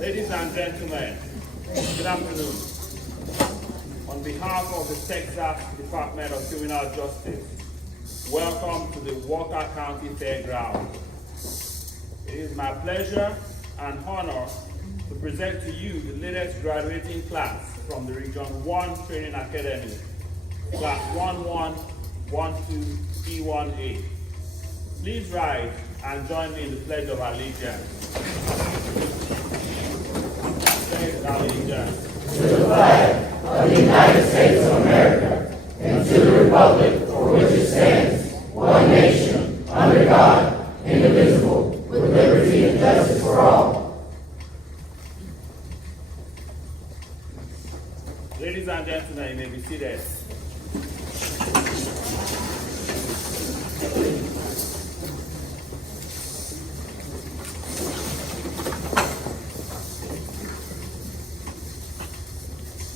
Ladies and gentlemen, good afternoon. On behalf of the Texas Department of Criminal Justice, welcome to the Walker County Fairgrounds. It is my pleasure and honor to present to you the latest graduating class from the Region 1 Training Academy, Class 1112 E1A. Please rise and join me in the Pledge of Allegiance. Pledge allegiance to the flag of the United States of America and to the republic for which it stands, one nation, under God, indivisible, with liberty and justice for all. Ladies and gentlemen, you may be seated.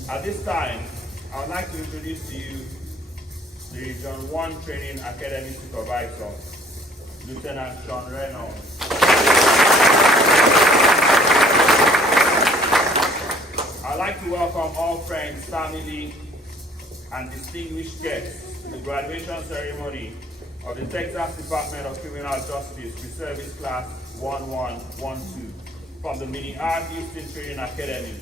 At this time, I would like to introduce to you the Region 1 Training Academy Supervisor, Lieutenant Sean Reynolds. I'd like to welcome all friends, family, and distinguished guests to the graduation ceremony of the Texas Department of Criminal Justice Reservist Class 1112 from the Minnie Houston Training Academy.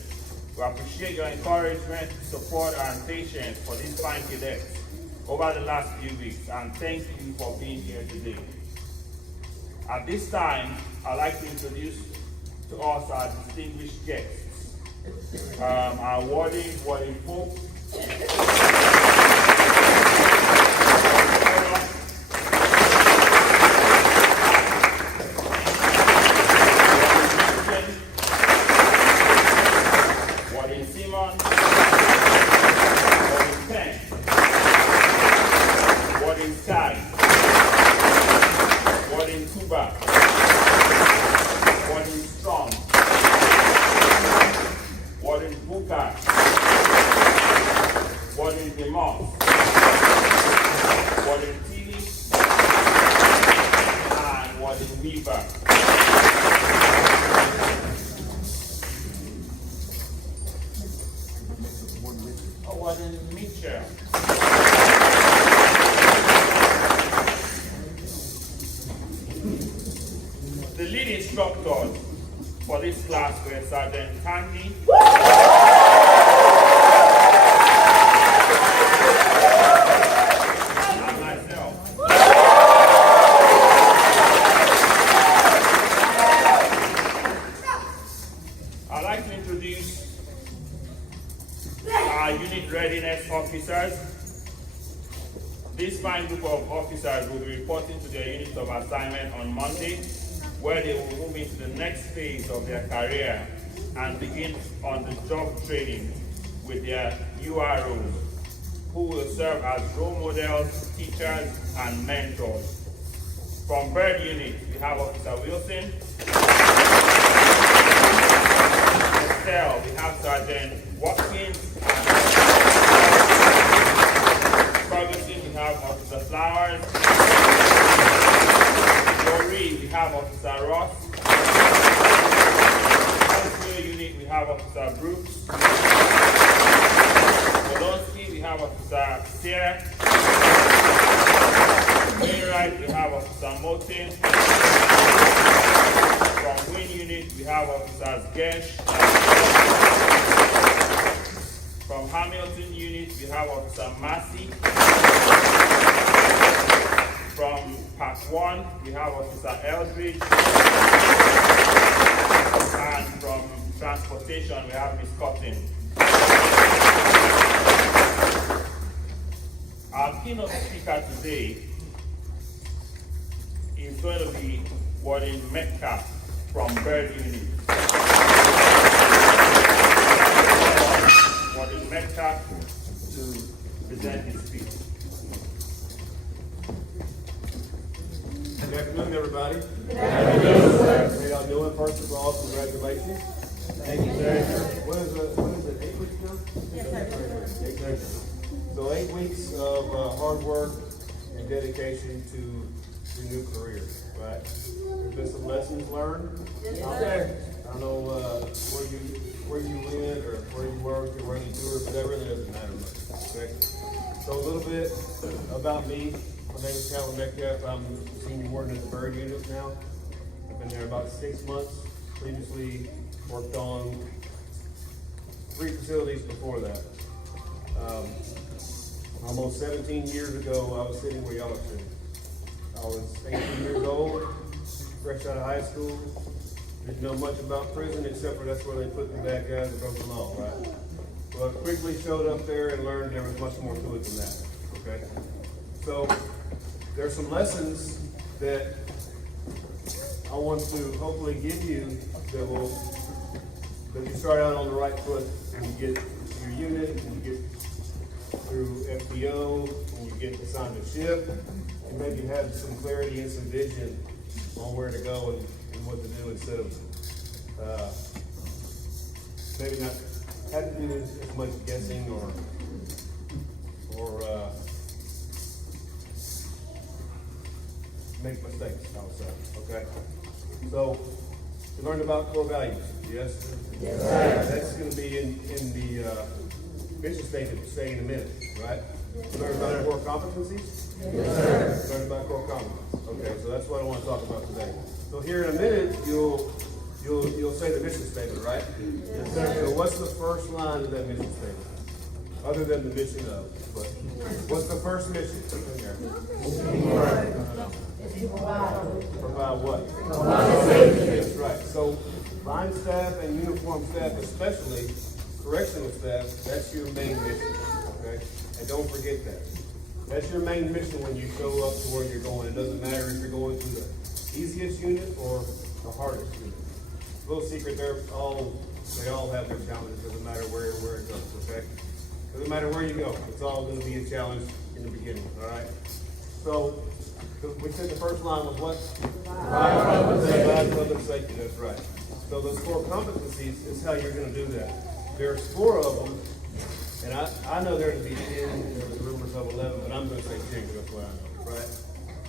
We appreciate your encouragement, support, and patience for these fine cadets over the last few weeks, and thank you for being here today. At this time, I'd like to introduce to us our distinguished guests. Our awardee, Warden Pope, the lead instructors for this class were Sergeant Candy, and myself. I'd like to introduce our unit readiness officers. This fine group of officers will be reporting to their unit of assignment on Monday, where they will move into the next phase of their career and begin on the job training with their UROs, who will serve as role models, teachers, and mentors. From Bird Unit, we have Officer Wilson. Estelle, we have Sergeant Watkins. Ferguson, we have Officer Flowers. Lori, we have Officer Ross. Huntsville Unit, we have Officer Brooks. Podolsky, we have Officer Sierra. Wainwright, we have Officer Motin. From Wayne Unit, we have Officers Gesh. From Hamilton Unit, we have Officer Massey. From Pack 1, we have Officer Eldridge. And from Transportation, we have Ms. Cotton. Our keynote speaker today is going to be Warden Metcalf from Bird Unit. Warden Metcalf to present his speech. Good afternoon, everybody. Good afternoon, sir. How y'all doing? First of all, congratulations. Thank you, sir. What is it, 8 weeks now? Yes, sir. 8 weeks. So 8 weeks of hard work and dedication to your new career, right? There's been some lessons learned. Yes, sir. don't know where you live or where you work or where you tour, whatever, it doesn't matter much. Okay? So a little bit about me. My name is Calvin Metcalf. I'm senior warden at the Bird Unit now. I've been there about 6 months. Previously worked on 3 facilities before that. Almost 17 years ago, I was sitting where y'all are sitting. I was 18 years old, fresh out of high school. Didn't know much about prison except for that's where they put the bad guys that broke the law, right? Well, I quickly showed up there and learned there was much more to it than that, okay? So there's some lessons that I want to hopefully give you that you start out on the right foot and you get your unit, and you get through FBO, and you get assigned a ship, and maybe have some clarity and some vision on where to go and what to do instead of maybe not have to do as much guessing or make mistakes, I would say, okay? So, you learned about core values, yes? Yes, sir. That's going to be in the mission statement say in a minute, right? You learned about core competencies? Yes, sir. You learned about core competencies. Okay, so that's what I want to talk about today. So here in a minute, you'll say the mission statement, right? Yes, sir. So what's the first line of that mission statement? Other than the mission of, but what's the first mission? Provide what? That's right. So line staff and uniform staff, especially correctional staff, that's your main mission. Okay? And don't forget that. That's your main mission when you show up to where you're going. It doesn't matter if you're going to the easiest unit or the hardest unit. Little secret, they all have their challenges. Doesn't matter where it goes. Okay? Doesn't matter where you go. It's all going to be a challenge in the beginning. All right. So we said the first line was what? Provide public safety. That's right. So those core competencies is how you're going to do that. There's 4 of them, and I know there to be 10. There was rumors of 11, but I'm going to say 10 because that's what I know. Right.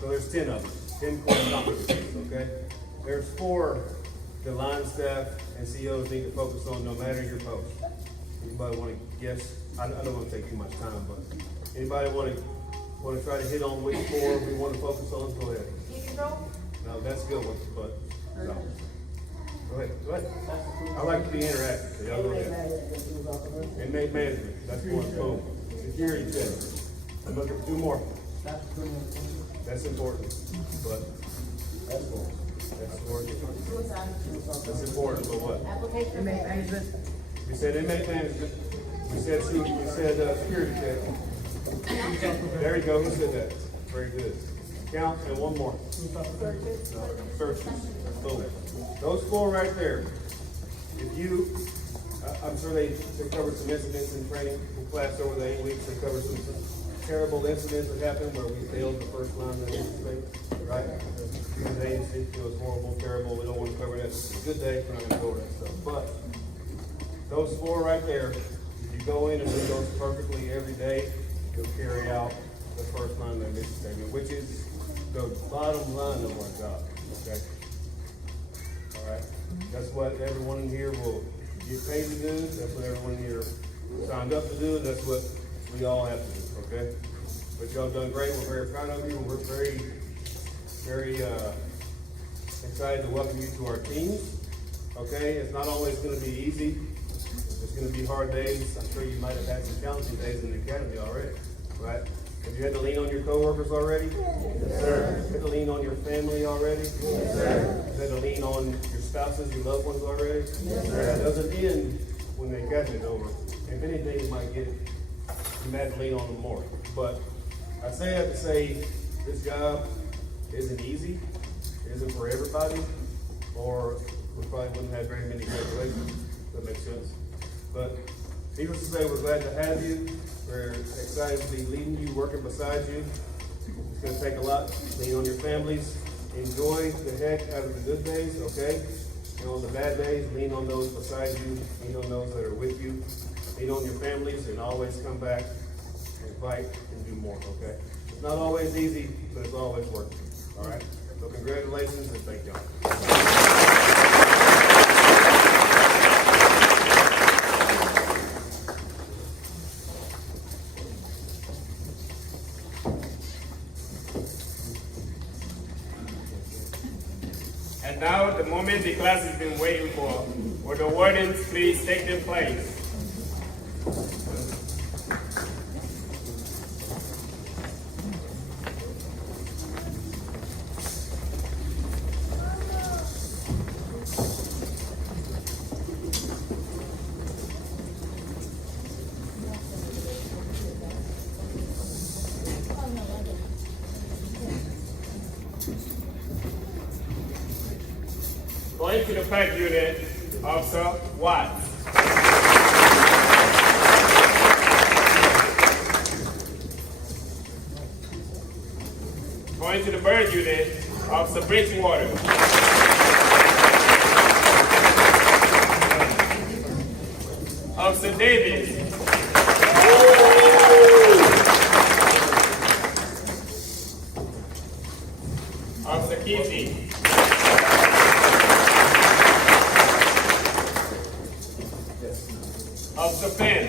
So there's 10 of them. 10 core competencies. Okay. There's 4 the line staff and CEOs need to focus on no matter your post. Anybody want to guess? I don't want to take too much time, but anybody want to try to hit on which 4 we want to focus on? Go ahead. No, that's a good one, but no. Go ahead. I like to be interactive, so y'all go ahead. Inmate management, that's one. Boom. Security check. I'm looking for 2 more. That's important, but that's important. That's important, but what? Application inmate management. We said inmate management. We said security check. There you go. Who said that? Very good. Count and 1 more. Searches. Boom. Those 4 right there. If you, I'm sure they covered some incidents in training in class over the 8 weeks. They covered some terrible incidents that happened where we failed the first line of the incident, right? It was horrible, terrible. We don't want to cover that. It's a good day. We're not going to go over that stuff. But those 4 right there, if you go in and do those perfectly every day, you'll carry out the first line of that mission statement, which is the bottom line of our job. Okay. All right. That's what everyone in here will get paid to do. That's what everyone here signed up to do. That's what we all have to do. Okay. But y'all done great. We're very proud of you. We're very excited to welcome you to our teams. Okay. It's not always going to be easy. It's going to be hard days. I'm sure you might have had some challenging days in the academy already, right? Have you had to lean on your coworkers already? Yes, sir. Have you had to lean on your family already? Yes, sir. Have you had to lean on your spouses, your loved ones already? Yes, sir. That doesn't end when the academy is over. If anything, you might get you might have to lean on them more. But I say that to say this job isn't easy. It isn't for everybody, or we probably wouldn't have very many graduations. That makes sense. But needless to say, we're glad to have you. We're excited to be leading you, working beside you. It's going to take a lot. Lean on your families. Enjoy the heck out of the good days, okay? And on the bad days, lean on those beside you. Lean on those that are with you. Lean on your families, and always come back and fight and do more, okay? It's not always easy, but it's always worth it, all right? So congratulations and thank y'all. now the moment the class has been waiting for. Would the wardens please take their place? Going to the PEC unit, Officer Watts. Going to the bird unit, Officer Bridgewater. Officer Davis. Officer Kesey. Officer Penn.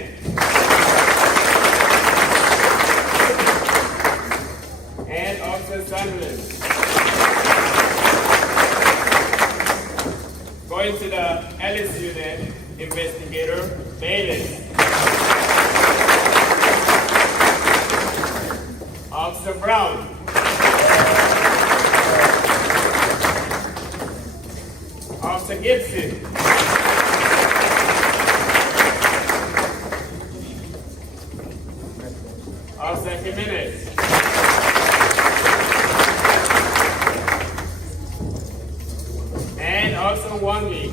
And Officer Sunderland. Going to the Ellis unit, Investigator Bayless. Officer Brown. Officer Gibson. Officer Jimenez. And Officer Wangi.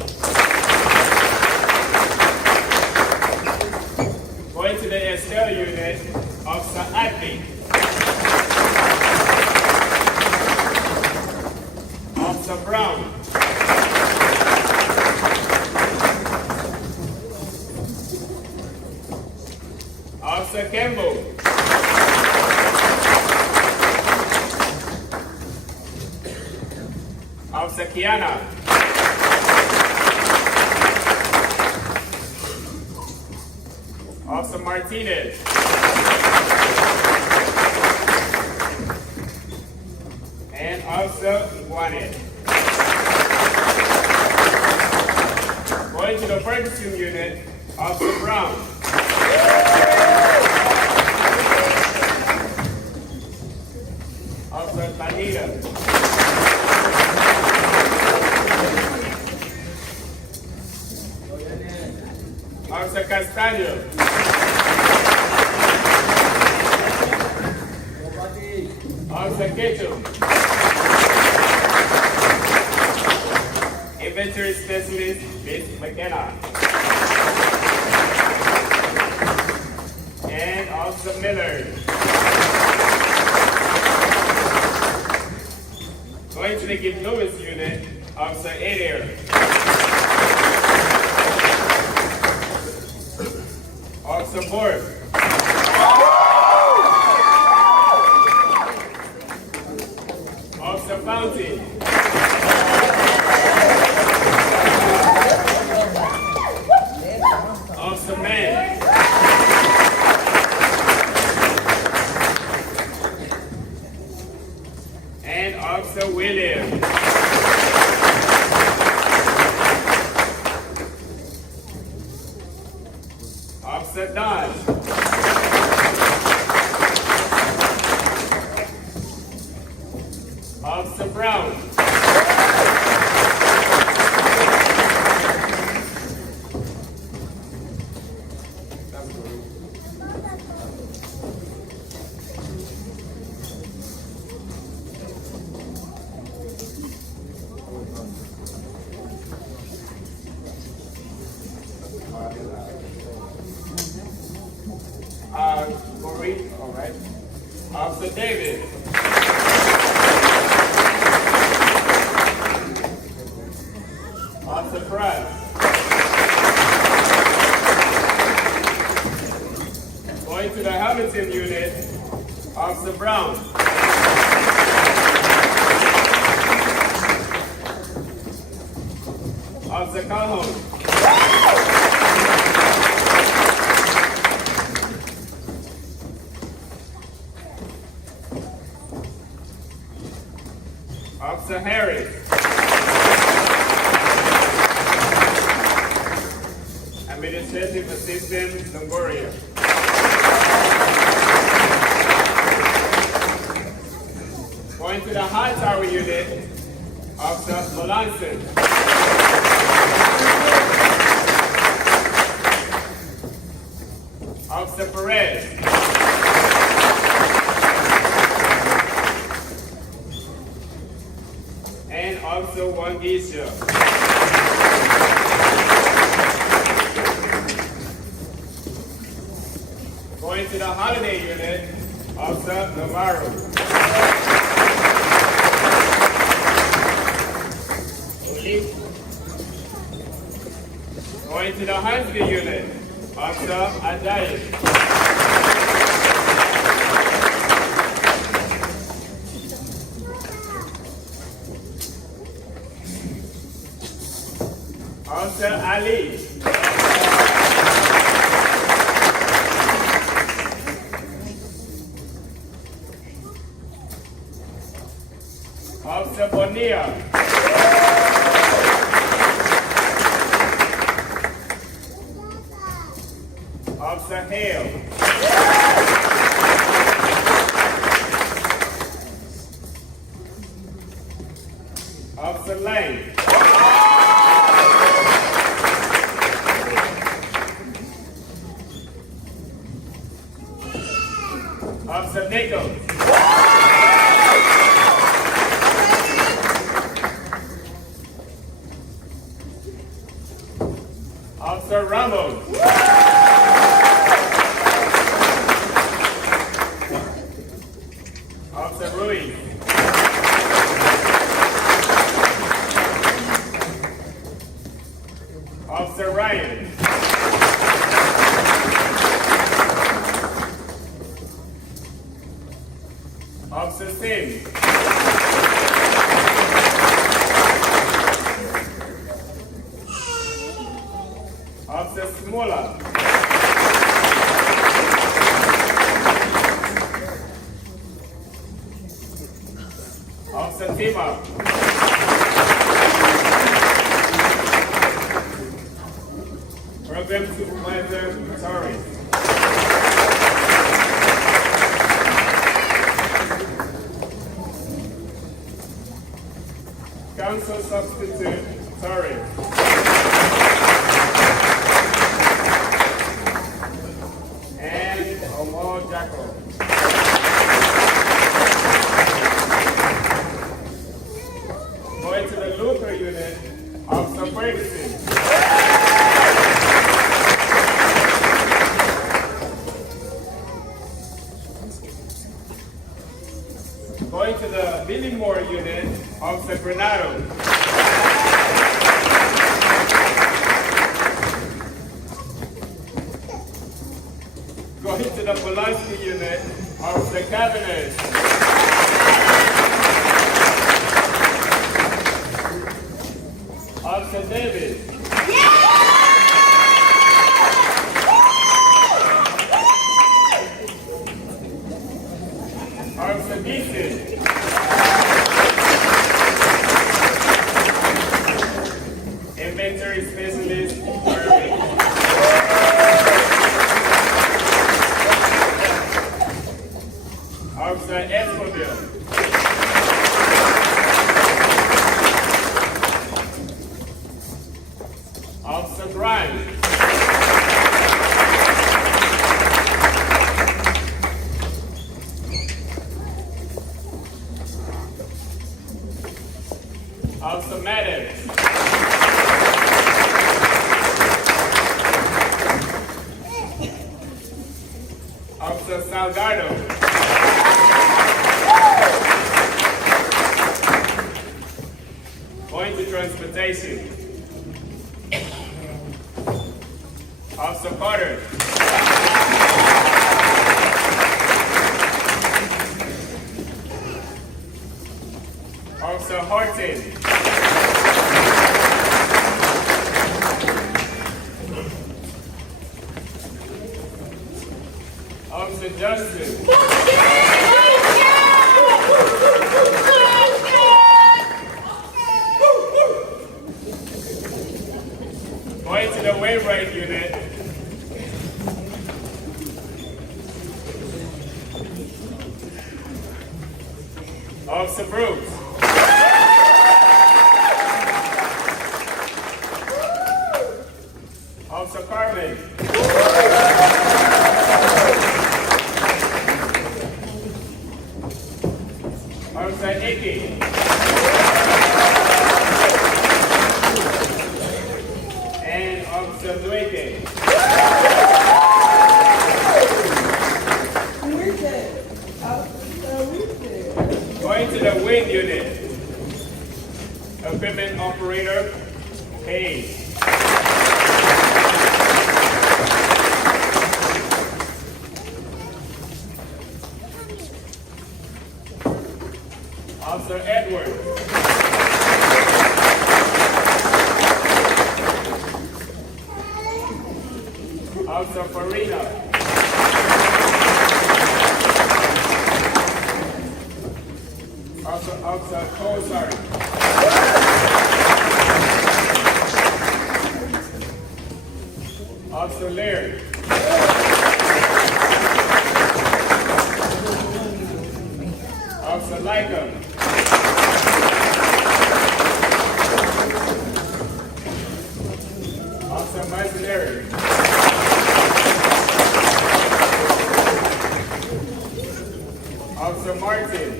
Going to the Estelle unit, Officer Adley. Officer Brown. Officer Campbell. Officer Kiana. Officer Martinez. And Officer E1A. Going to the Ferguson unit, Officer Brown. Officer Tanita. Officer Castaño. Officer Ketchum. Inventory Specialist, Miss McKenna. And Officer Miller. Going to the Gibb Lewis unit, Officer Adair. Officer Borg. Officer Fountain. Officer Mann. And Officer Williams. Officer Dodge. Officer Brown. Marie, all right. Officer David. Officer Pratt. Going to the Hamilton unit, Officer Brown. Officer Calhoun. Officer Harris. Systems Longoria. Going to the high tower unit, Officer Melanson. Officer Perez. And Officer Wangisha. Going to the holiday unit, Officer Navarro. Going to the Huntsville unit, Officer Ajayi. Officer Ali. Officer Bonilla. Officer Hale. Officer Lane. Officer Nichols. Officer Ramos. Officer Ruiz. Officer Ryan. Officer Sims. Officer Smola. Officer Tima. Program Supervisor Torres. Council Substitute Torres. And Omar Jackal. Going to the Looper unit, Officer Ferguson. Going to the Billimore unit, Officer Granado. Going to the Polanski unit, Officer Cabinet. Officer David. Officer Deason. Inventory Specialist Irving. Officer Escobar. Officer Grimes. Officer Maddox. Officer Salgado. Going to transportation. Officer Carter. Officer Horton. Officer Justin. Going to the Wainwright unit, Officer Carmen. Officer Ike. And Officer Dueke. Going to the wind unit. Equipment operator, Hayes. Officer Edward. Officer Farina. Officer Kosari. Officer Laird. Officer Lycum. Officer Mazzolari. Officer Martin.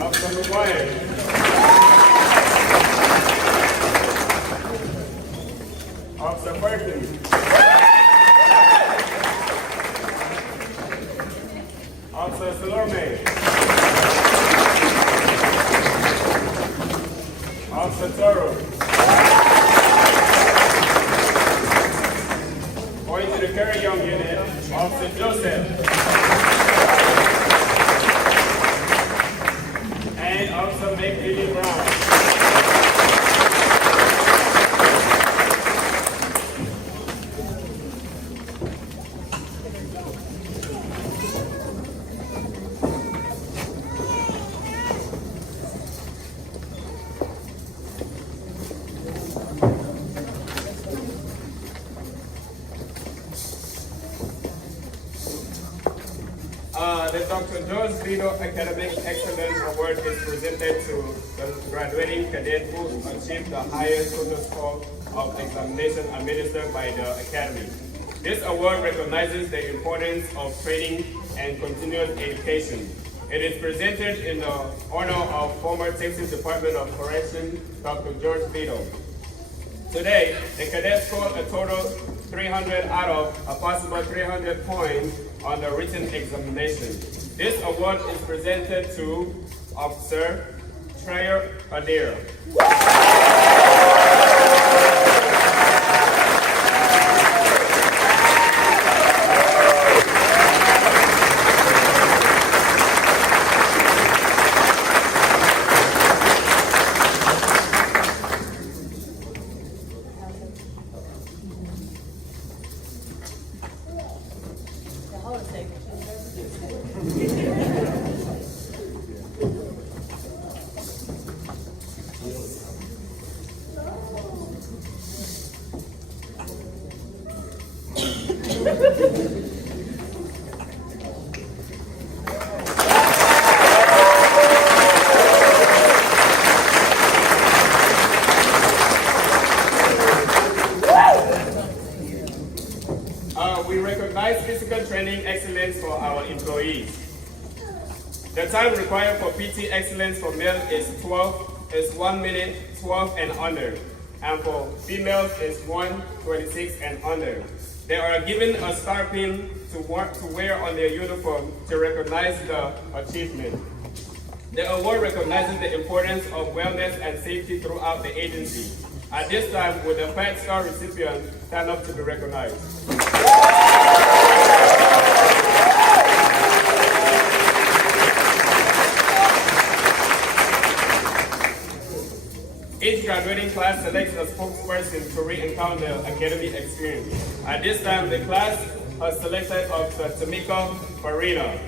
Officer McGuire. Officer Burton. Officer Salome. Officer Toro. Going to the carry-on unit, Officer Joseph. And Officer McBilly Brown. The Dr. George Vito Academic Excellence Award is presented to the graduating cadet who achieved the highest total score of examination administered by the Academy. This award recognizes the importance of training and continuous education. It is presented in the honor of former Texas Department of Correction, Dr. George Vito. Today, the cadets scored a total 300 out of a possible 300 points on the written examination. This award is presented to Officer Treyer Adair. We recognize physical training excellence for our employees. The time required for PT excellence for male is 1 minute 12 and under, and for females is 1:26 and under. They are given a star pin to wear on their uniform to recognize the achievement. The award recognizes the importance of wellness and safety throughout the agency. At this time, would the 5-star recipient stand up to be recognized? Each graduating class selects a spokesperson to re-encounter the academic experience. At this time, the class has selected Officer Tamika Farina.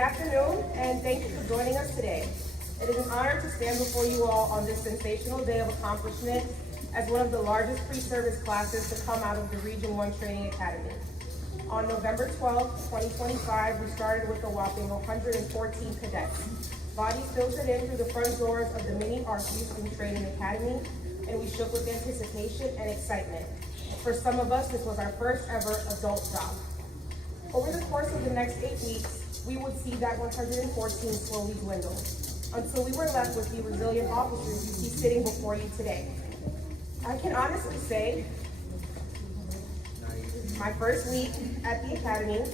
afternoon, and thank you for joining us today. It is an honor to stand before you all on this sensational day of accomplishment as one of the largest pre-service classes to come out of the Region 1 Training Academy. On November 12, 2025, we started with a whopping 114 cadets. Bodies filtered in through the front doors of the Minnie Houston Training Academy, and we shook with anticipation and excitement. For some of us, this was our first ever adult job. Over the course of the next 8 weeks, we would see that 114 slowly dwindle, until we were left with the resilient officers you see sitting before you today. I can honestly say, my first week at the academy,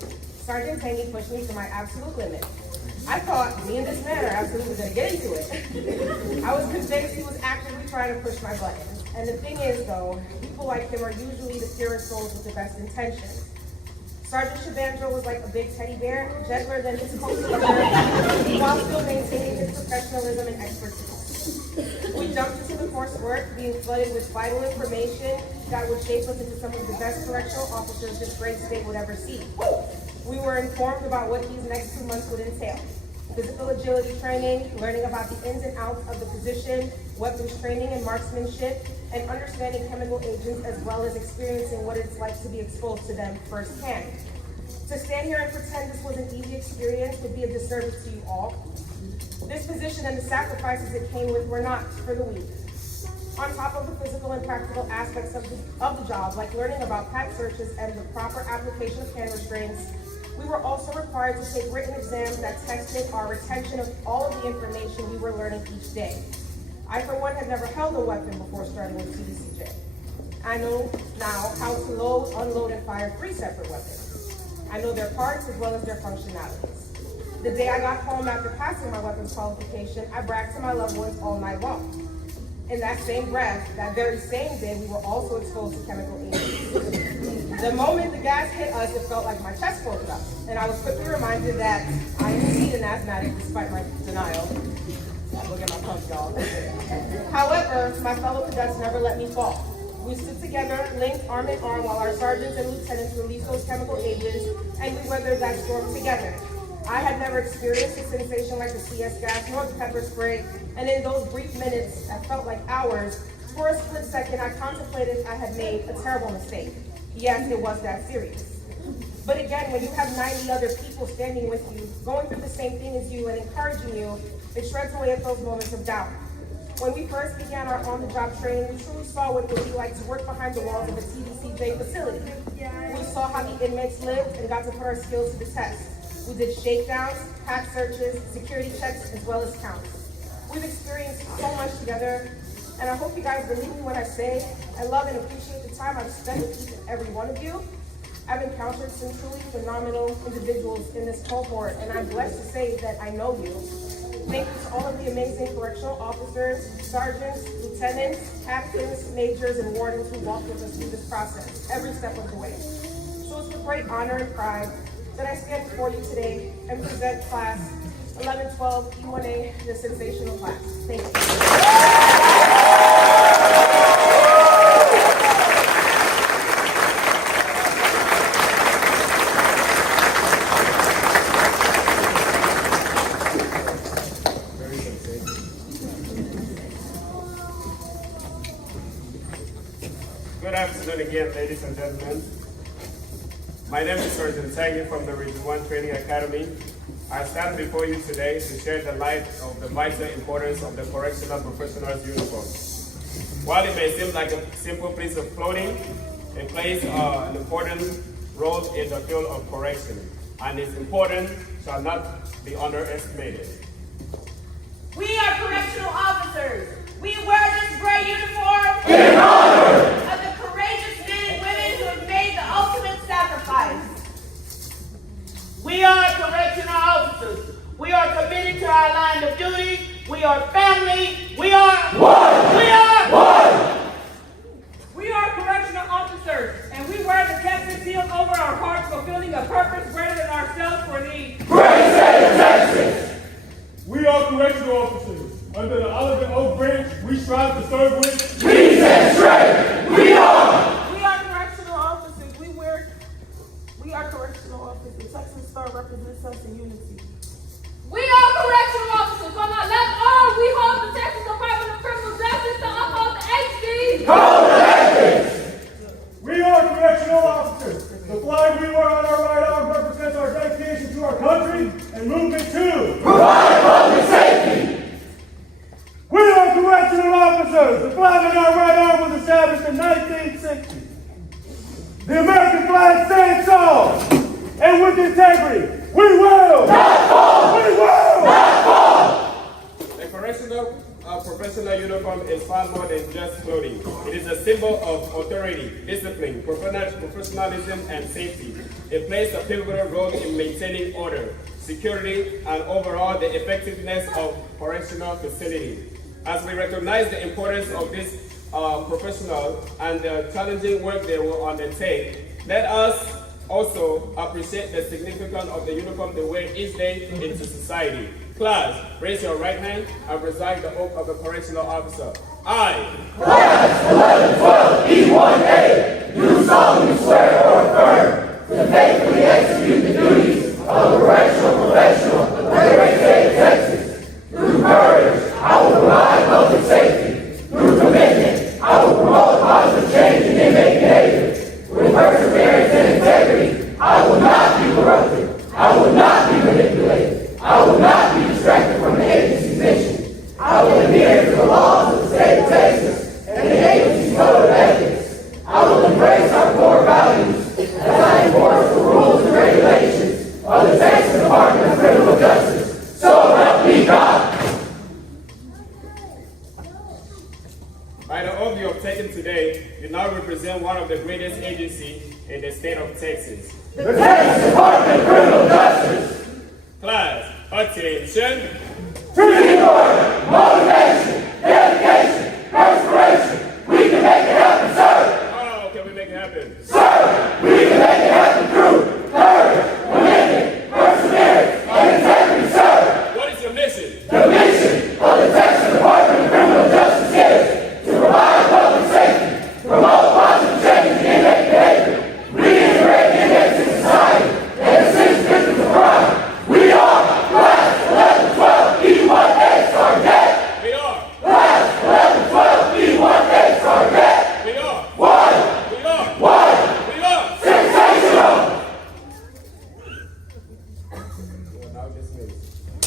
Sergeant Tangy pushed me to my absolute limit. I thought me and this man are absolutely going to get into it. I was convinced he was actively trying to push my buttons. And the thing is, though, people like him are usually the purest souls with the best intentions. Sergeant Shabandra was like a big teddy bear, gentler than his co-leader, while still maintaining his professionalism and expertise. We jumped into the coursework, being flooded with vital information that would shape us into some of the best correctional officers this great state would ever see. We were informed about what these next 2 months would entail. Physical agility training, learning about the ins and outs of the position, weapons training and marksmanship, and understanding chemical agents, as well as experiencing what it's like to be exposed to them firsthand. To stand here and pretend this was an easy experience would be a disservice to you all. This position and the sacrifices it came with were not for the weak. On top of the physical and practical aspects of the job, like learning about pat searches and the proper application of hand restraints, we were also required to take written exams that tested our retention of all of the information we were learning each day. I, for one, had never held a weapon before starting with TDCJ. I know now how to load, unload, and fire 3 separate weapons. I know their parts as well as their functionalities. The day I got home after passing my weapons qualification, I bragged to my loved ones all night long. In that same breath, that very same day, we were also exposed to chemical agents. The moment the gas hit us, it felt like my chest opened up, and I was quickly reminded that I am indeed an asthmatic despite my denial. Look at my pump, y'all. However, my fellow cadets never let me fall. We stood together, linked arm in arm, while our sergeants and lieutenants released those chemical agents, and we weathered that storm together. I had never experienced a sensation like the CS gas nor the pepper spray, and in those brief minutes that felt like hours, for a split second I contemplated I had made a terrible mistake. Yes, it was that serious. But again, when you have 90 other people standing with you, going through the same thing as you and encouraging you, it shreds away at those moments of doubt. When we first began our on-the-job training, we truly saw what it would be like to work behind the walls of a TDCJ facility. We saw how the inmates lived and got to put our skills to the test. We did shakedowns, pat searches, security checks, as well as counts. We've experienced so much together, and I hope you guys believe me when I say I love and appreciate the time I've spent with each and every one of you. I've encountered some truly phenomenal individuals in this cohort, and I'm blessed to say that I know you. Thank you to all of the amazing correctional officers, sergeants, lieutenants, captains, majors, and wardens who walked with us through this process every step of the way. So it's with great honor and pride that I stand before you today and present class 1112 E1A, the sensational class. Thank you. Good afternoon again, ladies and gentlemen. My name is Sergeant Tangy from the Region 1 Training Academy. I stand before you today to share the light of the vital importance of the correctional professional's uniform. While it may seem like a simple piece of clothing, it plays an important role in the field of correction, and its importance shall not be underestimated. We are correctional officers. We wear this gray uniform In honor of the courageous men and women who have made the ultimate sacrifice. We are correctional officers. We are committed to our line of duty. We are family. We are one. We are One. We are correctional officers, and we wear the Texas seal over our hearts, fulfilling a purpose greater than ourselves for the Great state of Texas. We are correctional officers. Under the olive and oak branch, we strive to serve with Peace and strength. We are. We are correctional officers. We are correctional officers. Texas Star represents us in unity. The American flag stands tall, and with integrity, we will not fall. We will not fall. A correctional professional uniform is far more than just clothing. It is a symbol of authority, discipline, professionalism, and safety. It plays a pivotal role in maintaining order, security, and overall the effectiveness of correctional facility. As we recognize the importance of this professional and the challenging work they will undertake, let us also appreciate the significance of the uniform they wear each day into society. Class, raise your right hand and recite the oath of a correctional officer. I, Class 1112 E1A, do solemnly swear or affirm to faithfully execute the duties of a correctional professional of the great state of Texas. Through courage, I will provide public safety. Through commitment, I will promote positive change in inmate behavior. With perseverance and integrity, I will not be corrupted. I will not be manipulated. I will not be distracted from the agency's mission. I will adhere to the laws of the state of Texas and the agency's code of ethics. I will embrace our core values as I enforce the rules and regulations of the Texas Department of Criminal Justice. So help me God. by the oath you have taken today, you now represent one of the greatest agencies in the state of Texas. The Texas Department of Criminal Justice. Class, attention. Teamwork, motivation, dedication, perspiration. We can make it happen, sir. How can we make it happen? Sir, we can make it happen through courage, commitment, perseverance, and integrity, sir. What is your mission? The mission of the Texas Department of Criminal Justice is to provide public safety, promote positive change in inmate behavior, reintegrate inmates in society, and assist victims of crime. We are Class 1112 E1A Sergeant. We are. Class 1112 E1A Sergeant. We are. One. We are. One. We are. Sensational. You are now dismissed.